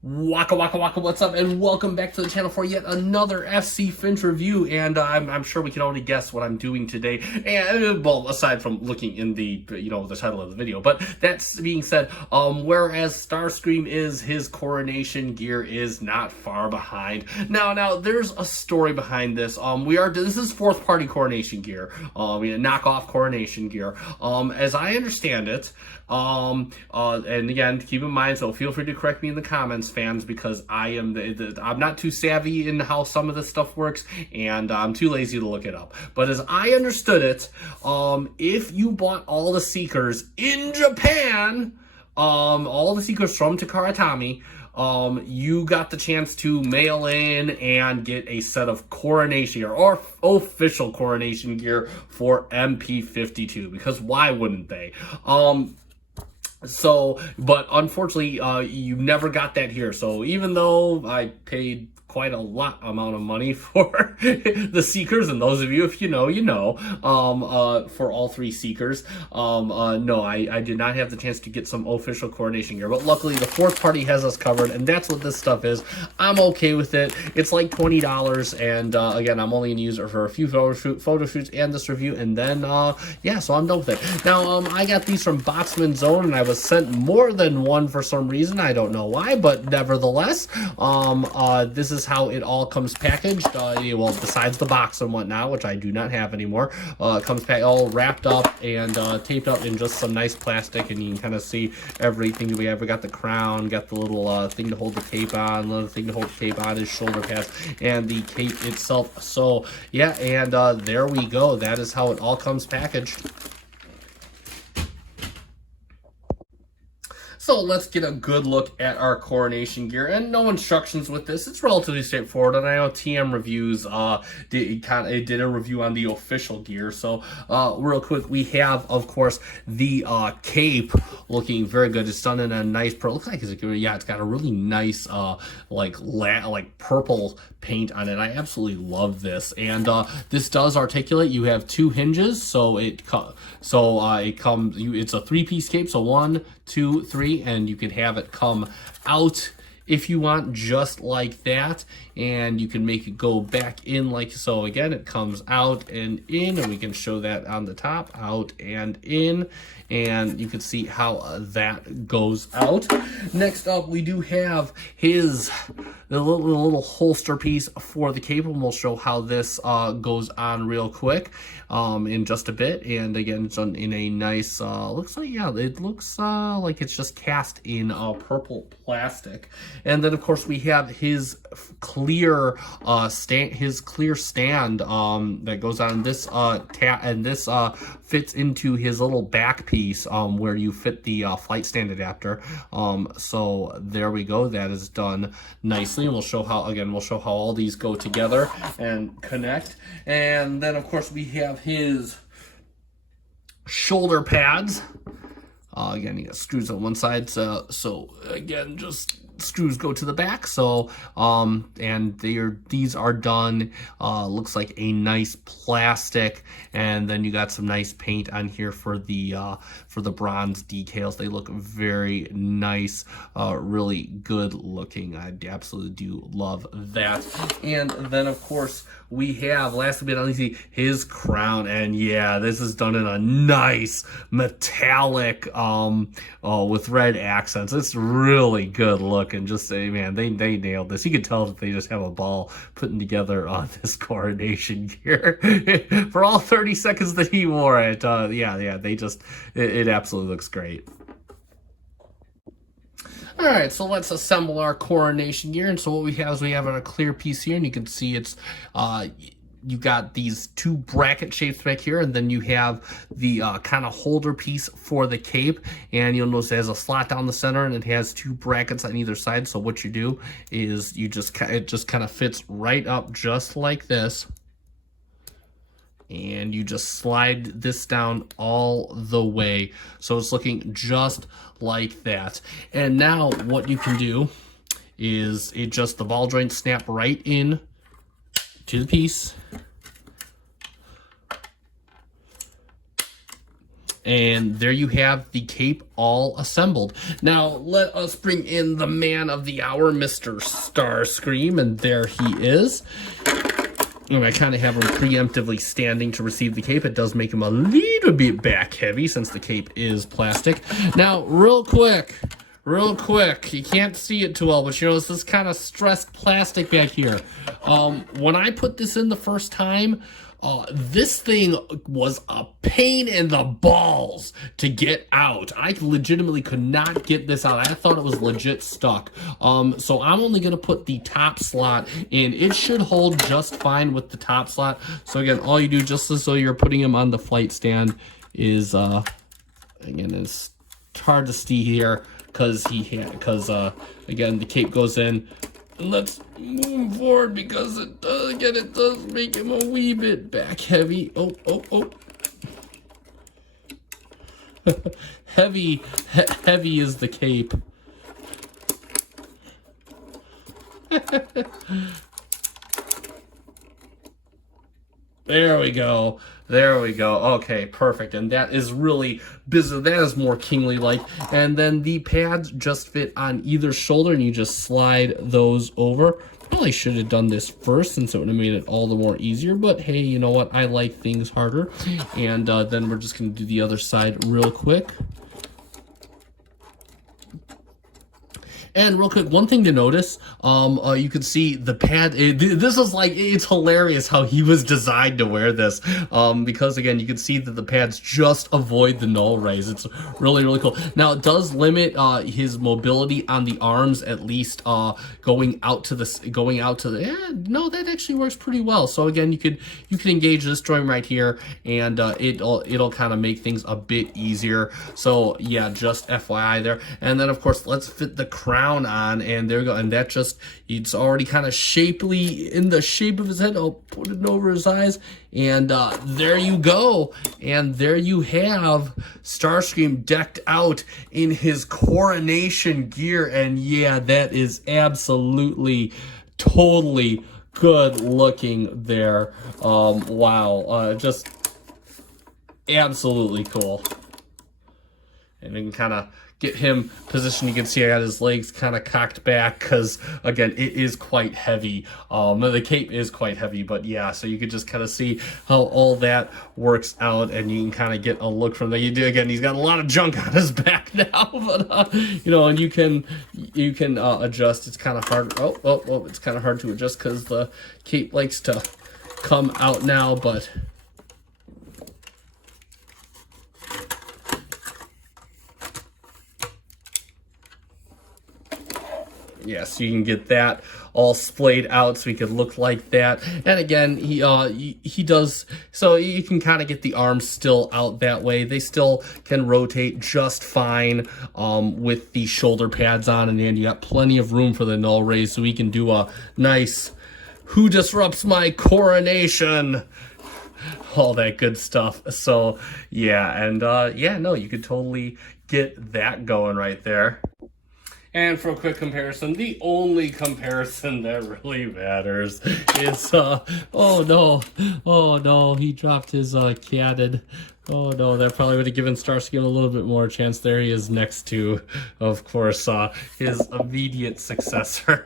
Waka waka waka, what's up, and welcome back to the channel for yet another FC Finch review. And I'm sure we can already guess what I'm doing today. And well, aside from looking in the the title of the video, but that's being said, whereas Starscream is, his coronation gear is not far behind. Now there's a story behind this. This is fourth party coronation gear, knockoff coronation gear. As I understand it, and again, keep in mind, so feel free to correct me in the comments, fans, because I'm not too savvy in how some of this stuff works, and I'm too lazy to look it up. But as I understood it, if you bought all the Seekers in Japan, all the Seekers from Takara Tomy, you got the chance to mail in and get a set of coronation gear, or official coronation gear, for MP-52, because why wouldn't they? But unfortunately, you never got that here. So even though I paid quite a amount of money for the Seekers, and those of you, if you know, for all three Seekers, no, I did not have the chance to get some official coronation gear, but luckily the fourth party has us covered, and that's what this stuff is. I'm okay with it. It's like $20, and again, I'm only gonna use it for a few photo shoots and this review, and then yeah, so I'm done with it. Now, I got these from Botsman Zone, and I was sent more than one for some reason. I don't know why, but nevertheless, this is how it all comes packaged. Well, besides the box and whatnot, which I do not have anymore, it comes all wrapped up and taped up in just some nice plastic, and you can kind of see everything that we have. We got the crown, got the little thing to hold the cape on, another thing to hold the cape on is shoulder pads, and the cape itself. So yeah, and there we go. That is how it all comes packaged. So let's get a good look at our coronation gear, and no instructions with this. It's relatively straightforward, and I know TM Reviews did a review on the official gear. So real quick, we have, of course, the cape looking very good. It's done in a nice pearl. Looks like it's got a really nice like purple paint on it. I absolutely love this, and this does articulate. You have two hinges, so it's a three-piece cape. So 1, 2, 3, and you can have it come out if you want, just like that, and you can make it go back in like so. Again, it comes out and in, and we can show that on the top, out and in, and you can see how that goes out. Next up, we do have the little holster piece for the cape, and we'll show how this goes on real quick in just a bit. And again, it's done in a nice looks like it's just cast in purple plastic. And then of course we have his clear stand that goes on this and this fits into his little back piece where you fit the flight stand adapter. So there we go. That is done nicely, and we'll show how all these go together and connect. And then of course we have his shoulder pads. Again, you got screws on one side, so again, just screws go to the back. So and these are done looks like a nice plastic, and then you got some nice paint on here for the bronze decals. They look very nice, really good looking. I absolutely do love that. And then of course we have, last but not least, his crown, and yeah, this is done in a nice metallic with red accents. It's really good looking. Just say, man, they nailed this. You can tell that they just have a ball putting together this coronation gear for all 30 seconds that he wore it. Yeah, it absolutely looks great. All right, so let's assemble our coronation gear. And so what we have is a clear piece here, and you can see it's you got these two bracket shapes back here, and then you have the kind of holder piece for the cape, and you'll notice it has a slot down the center, and it has two brackets on either side. So what you do is it just kind of fits right up just like this, and you just slide this down all the way, so it's looking just like that. And now what you can do is the ball joints snap right in to the piece, And there you have the cape all assembled. Now, let us bring in the man of the hour, Mr. Starscream, and there he is. And I kind of have him preemptively standing to receive the cape. It does make him a little bit back heavy since the cape is plastic. Now, real quick, you can't see it too well, but you know, this is kind of stressed plastic back here. When I put this in the first time, this thing was a pain in the balls to get out. I legitimately could not get this out. I thought it was legit stuck. So I'm only going to put the top slot in. It should hold just fine with the top slot. So again, all you do, just as though you're putting him on the flight stand, is, again, it's hard to see here because again, the cape goes in. And let's move forward because it does make him a wee bit back heavy. Oh. Heavy is the cape. There we go. Okay, perfect. And that is really busy. That is more kingly-like. And then the pads just fit on either shoulder, and you just slide those over. Probably should have done this first, since it would have made it all the more easier. But hey, you know what? I like things harder. And then we're just going to do the other side real quick. And real quick, one thing to notice, you can see the pad. This is like, it's hilarious how he was designed to wear this, because again, you can see that the pads just avoid the null rays. It's really, really cool. Now, it does limit his mobility on the arms, at least going out to the. Yeah, no, that actually works pretty well. So again, you can engage this joint right here, and it'll kind of make things a bit easier. So yeah, just FYI there. And then of course, let's fit the crown on, and there we go. And that just, it's already kind of shapely in the shape of his head. I'll put it over his eyes, and there you go. And there you have Starscream decked out in his coronation gear. And yeah, that is absolutely, totally good looking there. Wow, just absolutely cool. And we can kind of get him positioned. You can see I got his legs kind of cocked back because, again, it is quite heavy. The cape is quite heavy, but yeah, so you could just kind of see how all that works out, and you can kind of get a look from there. You do, again, he's got a lot of junk on his back now, but you know, and you can adjust. It's kind of hard. Oh, it's kind of hard to adjust because the cape likes to come out now, but yes, you can get that all splayed out so he could look like that. And again, he does, so you can kind of get the arms still out that way. They still can rotate just fine with the shoulder pads on, and then you got plenty of room for the null rays, so we can do a nice "Who Disrupts My Coronation?" all that good stuff. So yeah, and yeah, no, you could totally get that going right there. And for a quick comparison, the only comparison that really matters is, oh no, he dropped his catted. Oh no, that probably would have given Starscream a little bit more chance. There he is next to, of course, his immediate successor,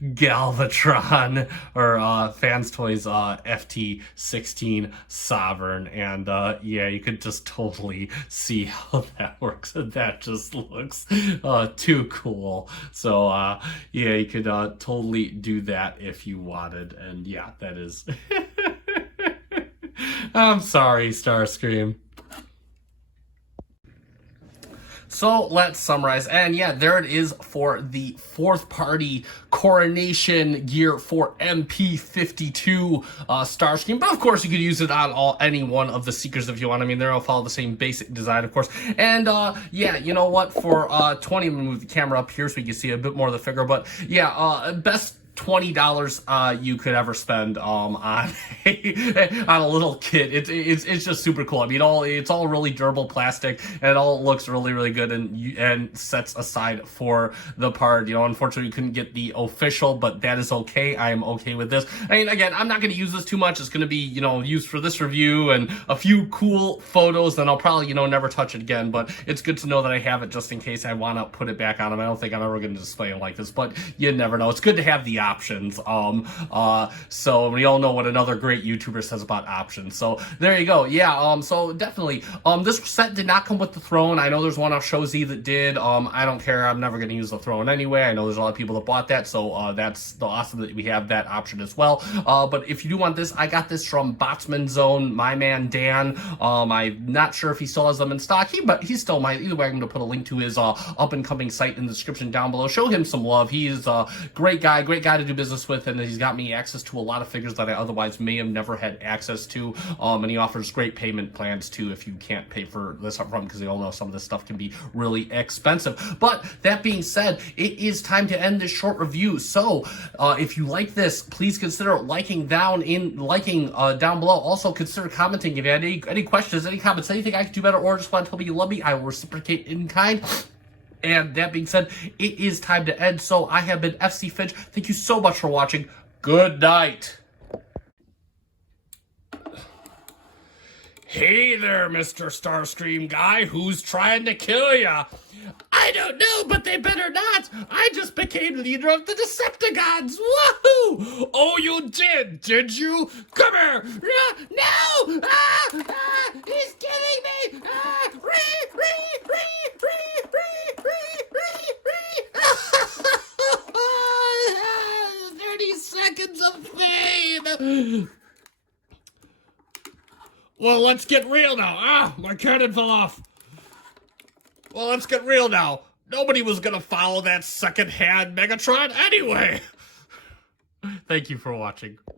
Galvatron, or Fans Toys FT16 Sovereign. And yeah, you could just totally see how that works. And that just looks too cool. So yeah, you could totally do that if you wanted. And yeah, that is... I'm sorry, Starscream. So let's summarize. And yeah, there it is for the fourth party coronation gear for MP-52 Starscream. But of course, you could use it on any one of the Seekers if you want. I mean, they all follow the same basic design, of course. And yeah, you know what? For 20, I'm going to move the camera up here so you can see a bit more of the figure. But yeah, best $20 you could ever spend on on a little kit. It's just super cool. I mean, it's all really durable plastic, and it all looks really good and sets aside for the part. You know, unfortunately, we couldn't get the official, but that is okay. I am okay with this. I mean, again, I'm not going to use this too much. It's going to be, you know, used for this review and a few cool photos. Then I'll probably, you know, never touch it again. But it's good to know that I have it just in case I want to put it back on them. I don't think I'm ever going to display it like this, but you never know. It's good to have the options. So we all know what another great YouTuber says about options. So there you go. Yeah. So definitely, this set did not come with the throne. I know there's one off Show Z that did. I don't care. I'm never going to use the throne anyway. I know there's a lot of people that bought that. So that's the awesome that we have that option as well. But if you do want this, I got this from Botsman Zone, my man Dan. I'm not sure if he still has them in stock. He still might. Either way, I'm going to put a link to his up and coming site in the description down below. Show him some love. He's a great guy to do business with, and he's got me access to a lot of figures that I otherwise may have never had access to. And he offers great payment plans too if you can't pay for this up front, because they all know some of this stuff can be really expensive. But that being said, it is time to end this short review. So if you like this, please consider liking down below. Also consider commenting if you had any questions, any comments, anything I can do better, or just want to tell me you love me. I will reciprocate in kind. And that being said, it is time to end. So I have been FC Finch. Thank you so much for watching. Good night. Hey there, Mr. Starscream guy. Who's trying to kill ya? I don't know, but they better not. I just became leader of the Decepticons. Woohoo! Oh, you did you? Come here. No! He's killing me! 30 seconds of pain. Well, let's get real now. My cannon fell off. Well, let's get real now. Nobody was gonna follow that second-hand Megatron anyway. Thank you for watching.